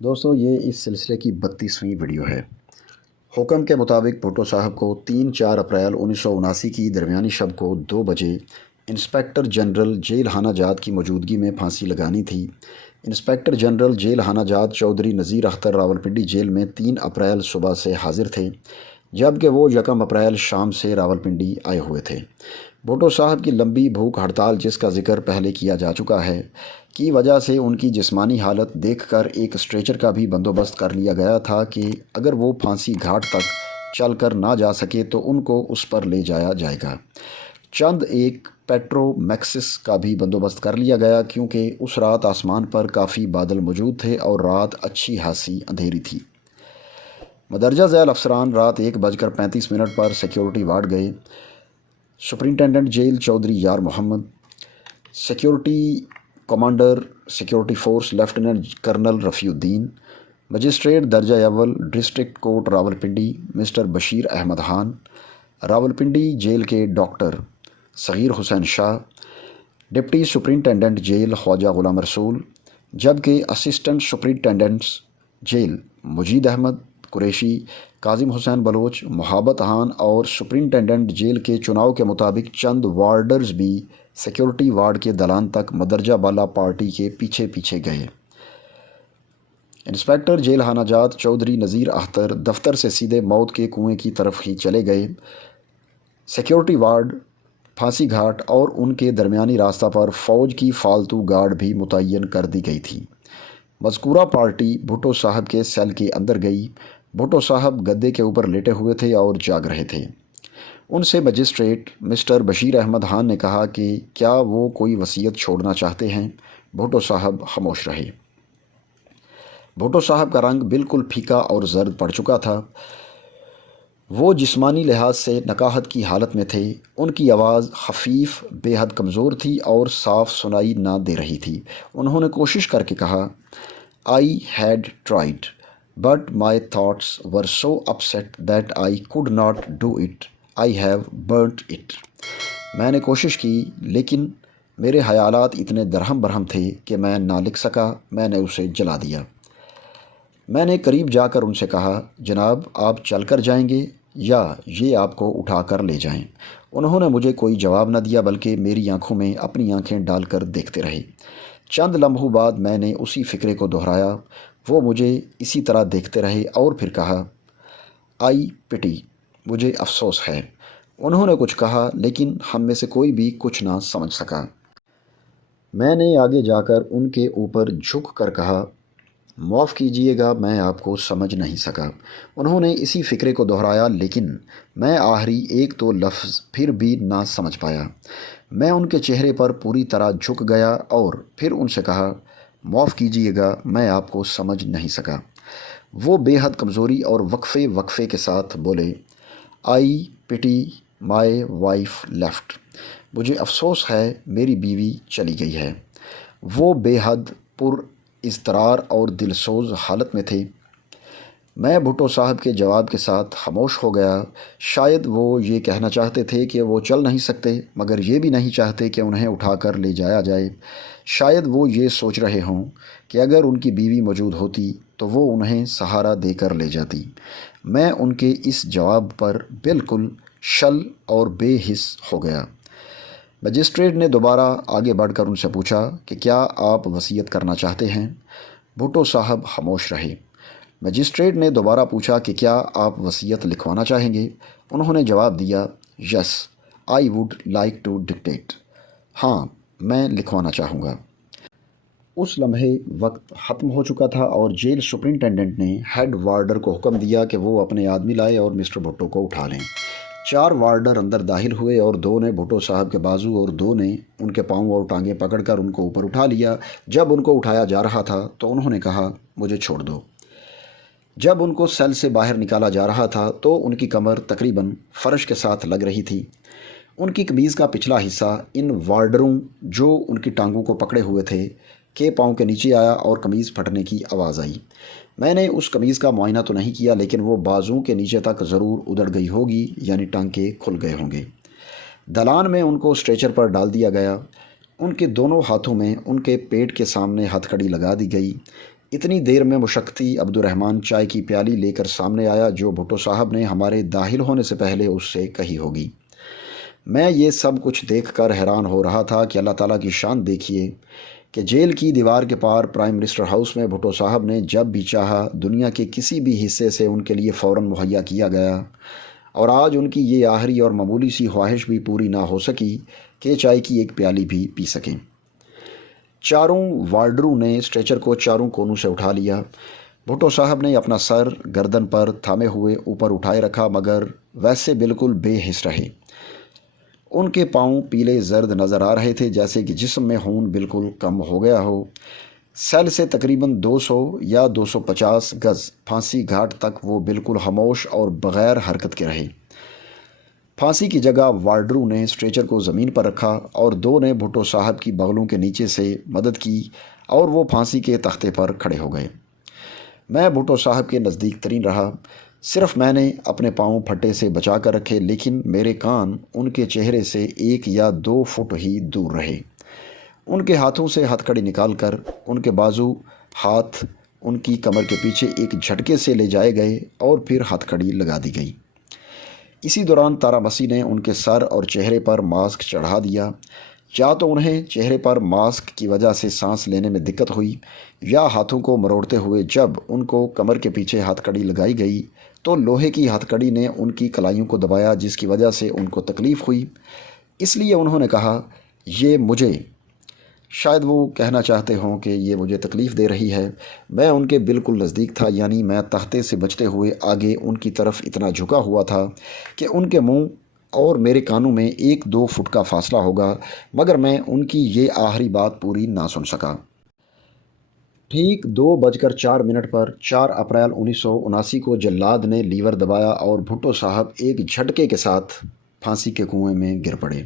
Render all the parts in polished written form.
دوستو یہ اس سلسلے کی 32ویں ویڈیو ہے۔ حکم کے مطابق بھٹو صاحب کو 3-4 اپریل 1979 کی درمیانی شب کو 2 بجے انسپکٹر جنرل جیل خانہ جات کی موجودگی میں پھانسی لگانی تھی۔ انسپکٹر جنرل جیل خانہ جات چودھری نذیر اختر راولپنڈی جیل میں 3 اپریل صبح سے حاضر تھے، جبکہ وہ 1 اپریل شام سے راولپنڈی آئے ہوئے تھے۔ بھٹو صاحب کی لمبی بھوک ہڑتال، جس کا ذکر پہلے کیا جا چکا ہے، کی وجہ سے ان کی جسمانی حالت دیکھ کر ایک اسٹریچر کا بھی بندوبست کر لیا گیا تھا کہ اگر وہ پھانسی گھاٹ تک چل کر نہ جا سکے تو ان کو اس پر لے جایا جائے گا۔ چند ایک پیٹرو میکسس کا بھی بندوبست کر لیا گیا، کیونکہ اس رات آسمان پر کافی بادل موجود تھے اور رات اچھی خاصی اندھیری تھی۔ مدرجہ ذیل افسران رات 1:35 پر سیکیورٹی وارڈ گئے۔ Superintendent jail Chaudhry Yar Muhammad, security commander security force lieutenant colonel Rafiuddin, magistrate درجہ اول district court Rawalpindi mister Bashir Ahmad Khan, Rawalpindi jail کے doctor Saghir Hussain Shah, deputy superintendent jail Khawaja Ghulam Rasool, جبکہ assistant superintendents jail Majeed Ahmad Qureshi, Kazim Hussain Baloch, Mohabbat Khan اور سپرنٹینڈنٹ جیل کے چناؤ کے مطابق چند وارڈرز بھی سیکیورٹی وارڈ کے دلان تک مدرجہ بالا پارٹی کے پیچھے پیچھے گئے۔ انسپکٹر جیل خانہ جات چودھری نذیر اختر دفتر سے سیدھے موت کے کنویں کی طرف ہی چلے گئے۔ سیکیورٹی وارڈ، پھانسی گھاٹ اور ان کے درمیانی راستہ پر فوج کی فالتو گارڈ بھی متعین کر دی گئی تھی۔ مذکورہ پارٹی بھٹو صاحب کے سیل کے اندر گئی۔ بھٹو صاحب گدے کے اوپر لیٹے ہوئے تھے اور جاگ رہے تھے۔ ان سے مجسٹریٹ مسٹر بشیر احمد خان نے کہا کہ کیا وہ کوئی وصیت چھوڑنا چاہتے ہیں؟ بھٹو صاحب خاموش رہے۔ بھٹو صاحب کا رنگ بالکل پھیکا اور زرد پڑ چکا تھا۔ وہ جسمانی لحاظ سے نکاہت کی حالت میں تھے۔ ان کی آواز خفیف، بے حد کمزور تھی اور صاف سنائی نہ دے رہی تھی۔ انہوں نے کوشش کر کے کہا، "I had tried, but my thoughts were so upset that I could not do it. I have burnt it." میں نے کوشش کی، لیکن میرے خیالات اتنے درہم برہم تھے کہ میں نہ لکھ سکا، میں نے اسے جلا دیا۔ میں نے قریب جا کر ان سے کہا، "جناب، آپ چل کر جائیں گے یا یہ آپ کو اٹھا کر لے جائیں؟" انہوں نے مجھے کوئی جواب نہ دیا، بلکہ میری آنکھوں میں اپنی آنکھیں ڈال کر دیکھتے رہے۔ چند لمحوں بعد میں نے اسی فکرے کو دہرایا۔ وہ مجھے اسی طرح دیکھتے رہے اور پھر کہا، "آئی پٹی، مجھے افسوس ہے۔" انہوں نے کچھ کہا، لیکن ہم میں سے کوئی بھی کچھ نہ سمجھ سکا۔ میں نے آگے جا کر ان کے اوپر جھک کر کہا، "معاف کیجیے گا، میں آپ کو سمجھ نہیں سکا۔" انہوں نے اسی فکرے کو دہرایا، لیکن میں آخری 1-2 لفظ پھر بھی نہ سمجھ پایا۔ میں ان کے چہرے پر پوری طرح جھک گیا اور پھر ان سے کہا، "معاف کیجیے گا، میں آپ کو سمجھ نہیں سکا۔" وہ بے حد کمزوری اور وقفے وقفے کے ساتھ بولے، "آئی پٹی مائی وائف لیفٹ۔ مجھے افسوس ہے، میری بیوی چلی گئی ہے۔" وہ بے حد پر اضطرار اور دلسوز حالت میں تھے۔ میں بھٹو صاحب کے جواب کے ساتھ خاموش ہو گیا۔ شاید وہ یہ کہنا چاہتے تھے کہ وہ چل نہیں سکتے، مگر یہ بھی نہیں چاہتے کہ انہیں اٹھا کر لے جایا جائے۔ شاید وہ یہ سوچ رہے ہوں کہ اگر ان کی بیوی موجود ہوتی تو وہ انہیں سہارا دے کر لے جاتی۔ میں ان کے اس جواب پر بالکل شل اور بے حس ہو گیا۔ مجسٹریٹ نے دوبارہ آگے بڑھ کر ان سے پوچھا کہ کیا آپ وصیت کرنا چاہتے ہیں؟ بھٹو صاحب خاموش رہے۔ مجسٹریٹ نے دوبارہ پوچھا کہ کیا آپ وصیت لکھوانا چاہیں گے؟ انہوں نے جواب دیا، "yes, I would like to dictate. ہاں، میں لکھوانا چاہوں گا۔" اس لمحے وقت ختم ہو چکا تھا اور جیل سپرنٹینڈنٹ نے ہیڈ وارڈر کو حکم دیا کہ وہ اپنے آدمی لائے اور مسٹر بھٹو کو اٹھا لیں۔ 4 وارڈر اندر داخل ہوئے اور 2 نے بھٹو صاحب کے بازو اور 2 نے ان کے پاؤں اور ٹانگیں پکڑ کر ان کو اوپر اٹھا لیا۔ جب ان کو اٹھایا جا رہا تھا تو انہوں نے کہا، "مجھے چھوڑ دو۔" جب ان کو سیل سے باہر نکالا جا رہا تھا تو ان کی کمر تقریباً فرش کے ساتھ لگ رہی تھی۔ ان کی قمیض کا پچھلا حصہ ان وارڈروں جو ان کی ٹانگوں کو پکڑے ہوئے تھے کے پاؤں کے نیچے آیا اور قمیض پھٹنے کی آواز آئی۔ میں نے اس قمیض کا معائنہ تو نہیں کیا، لیکن وہ بازو کے نیچے تک ضرور ادھڑ گئی ہوگی، یعنی ٹانکے کھل گئے ہوں گے۔ دلان میں ان کو اسٹریچر پر ڈال دیا گیا۔ ان کے دونوں ہاتھوں میں ان کے پیٹ کے سامنے ہتھکڑی لگا دی گئی۔ اتنی دیر میں مشقتی عبد الرحمن چائے کی پیالی لے کر سامنے آیا جو بھٹو صاحب نے ہمارے داخل ہونے سے پہلے اس سے کہی ہوگی۔ میں یہ سب کچھ دیکھ کر حیران ہو رہا تھا کہ اللہ تعالیٰ کی شان دیکھیے کہ جیل کی دیوار کے پار پرائم منسٹر ہاؤس میں بھٹو صاحب نے جب بھی چاہا دنیا کے کسی بھی حصے سے ان کے لیے فوراً مہیا کیا گیا، اور آج ان کی یہ آخری اور معمولی سی خواہش بھی پوری نہ ہو سکی کہ چائے کی ایک پیالی بھی پی سکیں۔ چاروں وارڈروں نے اسٹریچر کو چاروں کونوں سے اٹھا لیا۔ بھٹو صاحب نے اپنا سر گردن پر تھامے ہوئے اوپر اٹھائے رکھا، مگر ویسے بالکل بے حس رہے۔ ان کے پاؤں پیلے زرد نظر آ رہے تھے، جیسے کہ جسم میں خون بالکل کم ہو گیا ہو۔ سیل سے تقریباً 200 یا 250 گز پھانسی گھاٹ تک وہ بالکل خاموش اور بغیر حرکت کے رہے۔ پھانسی کی جگہ وارڈروں نے اسٹریچر کو زمین پر رکھا اور 2 نے بھٹو صاحب کی بغلوں کے نیچے سے مدد کی اور وہ پھانسی کے تختے پر کھڑے ہو گئے۔ میں بھٹو صاحب کے نزدیک ترین رہا، صرف میں نے اپنے پاؤں پھٹے سے بچا کر رکھے، لیکن میرے کان ان کے چہرے سے 1 یا 2 فٹ ہی دور رہے۔ ان کے ہاتھوں سے ہتھ کڑی نکال کر ان کے بازو ہاتھ ان کی کمر کے پیچھے ایک جھٹکے سے لے جائے گئے اور پھر ہتھ کڑی لگا دی گئی۔ اسی دوران تارا مسیح نے ان کے سر اور چہرے پر ماسک چڑھا دیا۔ یا تو انہیں چہرے پر ماسک کی وجہ سے سانس لینے میں دقت ہوئی، یا ہاتھوں کو مروڑتے ہوئے جب ان کو کمر کے پیچھے ہتھ کڑی لگائی گئی تو لوہے کی ہتھ کڑی نے ان کی کلائیوں کو دبایا، جس کی وجہ سے ان کو تکلیف ہوئی۔ اس لیے انہوں نے کہا، یہ مجھے، شاید وہ کہنا چاہتے ہوں کہ یہ مجھے تکلیف دے رہی ہے۔ میں ان کے بالکل نزدیک تھا، یعنی میں تختے سے بچتے ہوئے آگے ان کی طرف اتنا جھکا ہوا تھا کہ ان کے منہ اور میرے کانوں میں 1-2 فٹ کا فاصلہ ہوگا، مگر میں ان کی یہ آخری بات پوری نہ سن سکا۔ ٹھیک 2:04 پر 4 اپریل 1979 کو جلاد نے لیور دبایا اور بھٹو صاحب ایک جھٹکے کے ساتھ پھانسی کے کنویں میں گر پڑے۔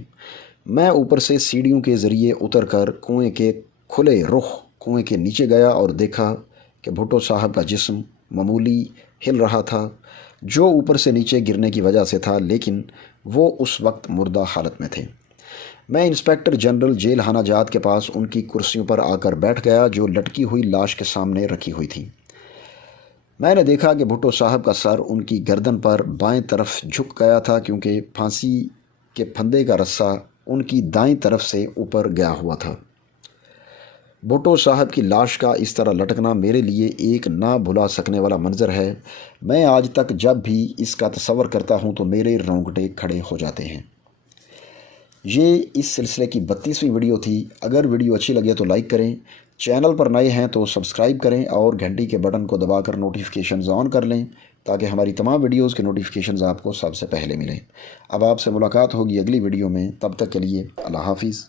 میں اوپر سے سیڑھیوں کے ذریعے اتر کر کنویں کے کھلے رخ کنویں کے نیچے گیا اور دیکھا کہ بھٹو صاحب کا جسم معمولی ہل رہا تھا، جو اوپر سے نیچے گرنے کی وجہ سے تھا، لیکن وہ اس وقت مردہ حالت میں تھے۔ میں انسپکٹر جنرل جیل خانہ جات کے پاس ان کی کرسیوں پر آ کر بیٹھ گیا جو لٹکی ہوئی لاش کے سامنے رکھی ہوئی تھی۔ میں نے دیکھا کہ بھٹو صاحب کا سر ان کی گردن پر بائیں طرف جھک گیا تھا، کیونکہ پھانسی کے پھندے کا رسہ ان کی دائیں طرف سے اوپر گیا ہوا تھا۔ بھٹو صاحب کی لاش کا اس طرح لٹکنا میرے لیے ایک نہ بھلا سکنے والا منظر ہے۔ میں آج تک جب بھی اس کا تصور کرتا ہوں تو میرے رونگٹے کھڑے ہو جاتے ہیں۔ یہ اس سلسلے کی 32ویں ویڈیو تھی۔ اگر ویڈیو اچھی لگے تو لائک کریں، چینل پر نئے ہیں تو سبسکرائب کریں اور گھنٹی کے بٹن کو دبا کر نوٹیفیکیشنز آن کر لیں تاکہ ہماری تمام ویڈیوز کے نوٹیفیکیشنز آپ کو سب سے پہلے ملیں۔ اب آپ سے ملاقات ہوگی اگلی ویڈیو میں، تب تک کے لیے اللہ حافظ۔